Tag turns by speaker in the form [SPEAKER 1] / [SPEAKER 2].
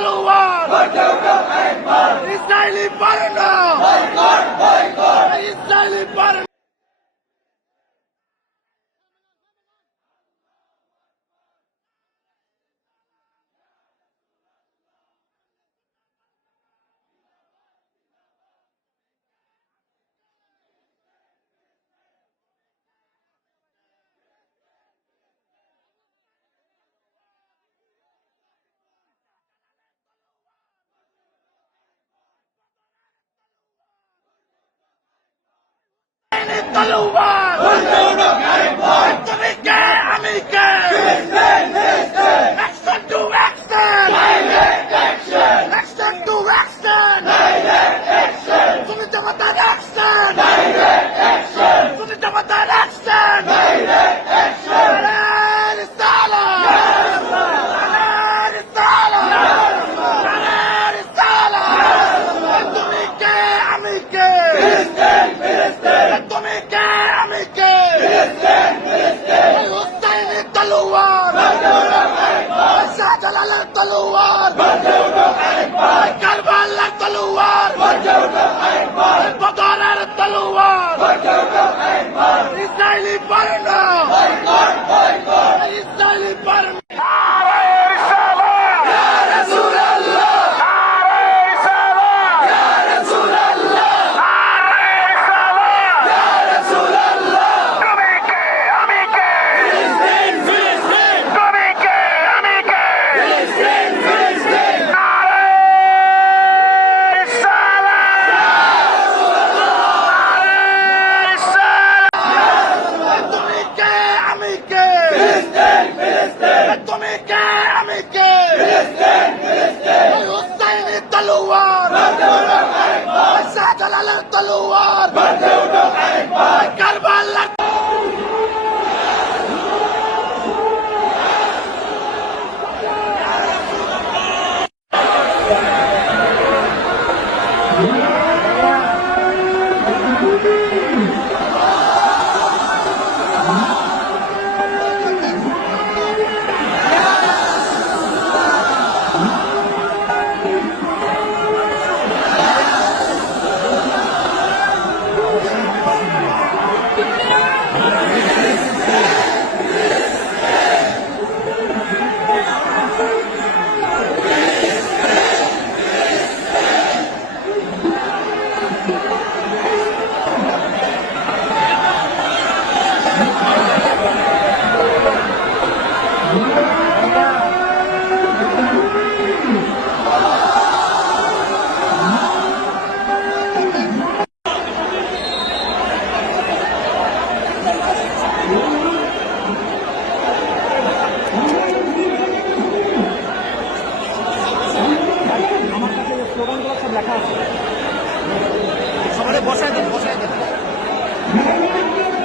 [SPEAKER 1] Al-Owar! Israeli Parana! Boycott! Boycott! Israeli Parana! Taliban! Who's the American? American! শাহজালালের উঠো একবার কারবালার তলোয়ার। একবার বদরের তলোয়ার। উঠো একবার ইসরায়েলি তলোয়ার। শাহজালালের তলোয়ার কারবালার Yeah.